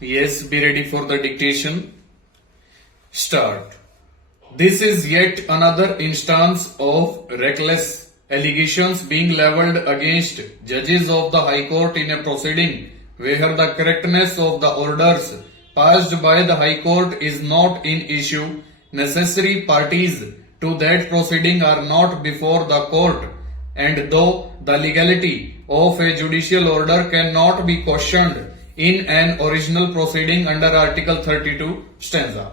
Yes, be ready for the dictation. Start. This is yet another instance of reckless allegations being leveled against judges of the High Court in a proceeding where the correctness of the orders passed by the High Court is not in issue. Necessary parties to that proceeding are not before the court, and though the legality of a judicial order cannot be questioned in an original proceeding under Article 32 stanza.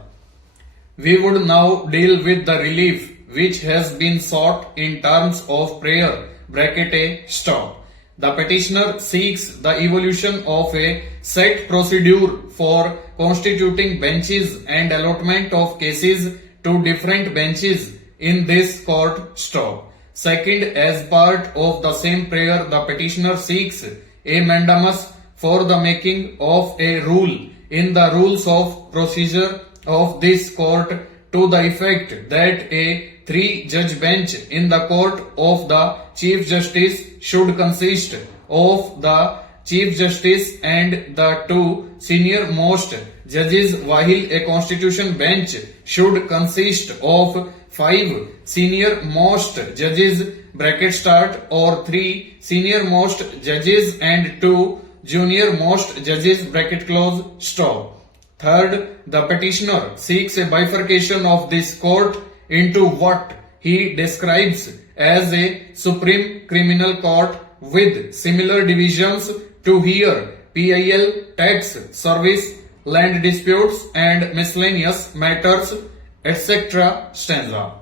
We would now deal with the relief which has been sought in terms of prayer bracket A stop. The petitioner seeks the evolution of a set procedure for constituting benches and allotment of cases to different benches in this court stop. Second, as part of the same prayer, the petitioner seeks a mandamus for the making of a rule in the rules of procedure of this court to the effect that a three-judge bench in the court of the Chief Justice should consist of the Chief Justice and the two senior most judges, while a constitution bench should consist of 5 senior most judges bracket start or 3 senior most judges and 2 junior most judges bracket close stop. Third, the petitioner seeks a bifurcation of this court into what he describes as a Supreme Criminal Court with similar divisions to hear PIL, tax, service, land disputes and miscellaneous matters, etc. stanza.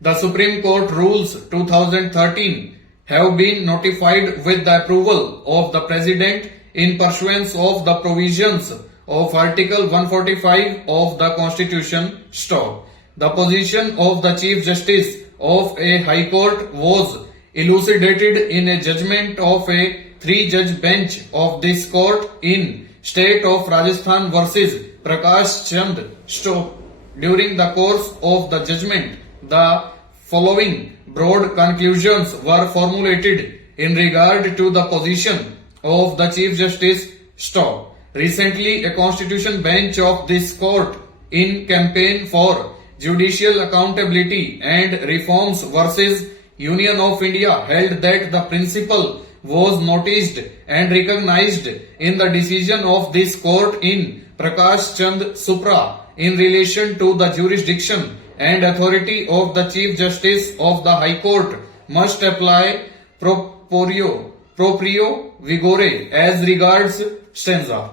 The Supreme Court Rules 2013 have been notified with the approval of the President in pursuance of the provisions of Article 145 of the Constitution. Stop. The position of the Chief Justice of a High Court was elucidated in a judgment of a three-judge bench of this court in State of Rajasthan versus Prakash Chand. Stop. During the course of the judgment, the following broad conclusions were formulated in regard to the position of the Chief Justice. Stop. Recently, a constitution bench of this court in campaign for judicial accountability and reforms versus Union of India held that the principle was noticed and recognized in the decision of this court in Prakash Chand Supra in relation to the jurisdiction and authority of the Chief Justice of the High Court must apply proprio vigore as regards stanza.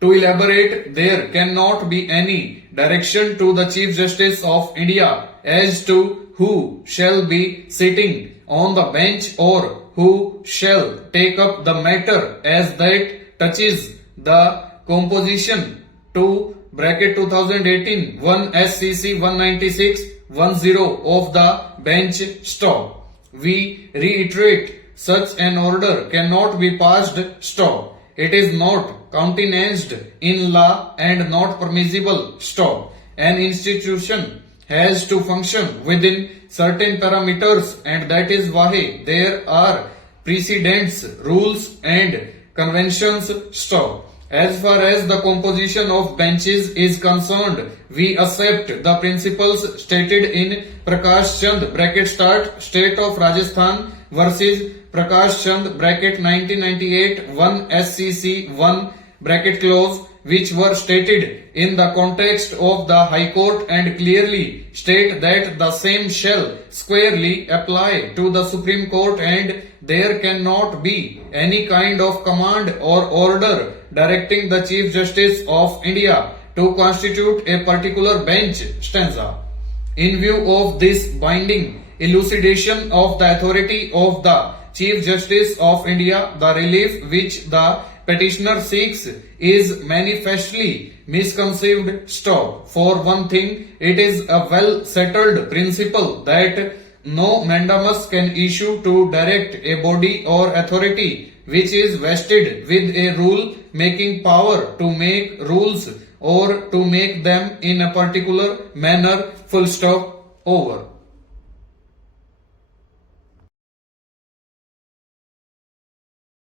To elaborate, there cannot be any direction to the Chief Justice of India as to who shall be sitting on the bench or who shall take up the matter as that touches the composition to bracket 2018 1 SCC 196 10 of the bench. Stop. We reiterate, such an order cannot be passed. Stop. It is not countenanced in law and not permissible. Stop. An institution has to function within certain parameters, and that is why there are precedents, rules and conventions. Stop. As far as the composition of benches is concerned, we accept the principles stated in Prakash Chand bracket start State of Rajasthan versus Prakash Chand bracket 1998 1 SCC 1 bracket close, which were stated in the context of the High Court and clearly state that the same shall squarely apply to the Supreme Court, and there cannot be any kind of command or order directing the Chief Justice of India to constitute a particular bench. Stanza. In view of this binding elucidation of the authority of the Chief Justice of India, the relief which the petitioner seeks is manifestly misconceived. Stop. For one thing, it is a well settled principle that no mandamus can issue to direct a body or authority which is vested with a rule making power to make rules or to make them in a particular manner. Full stop. Over.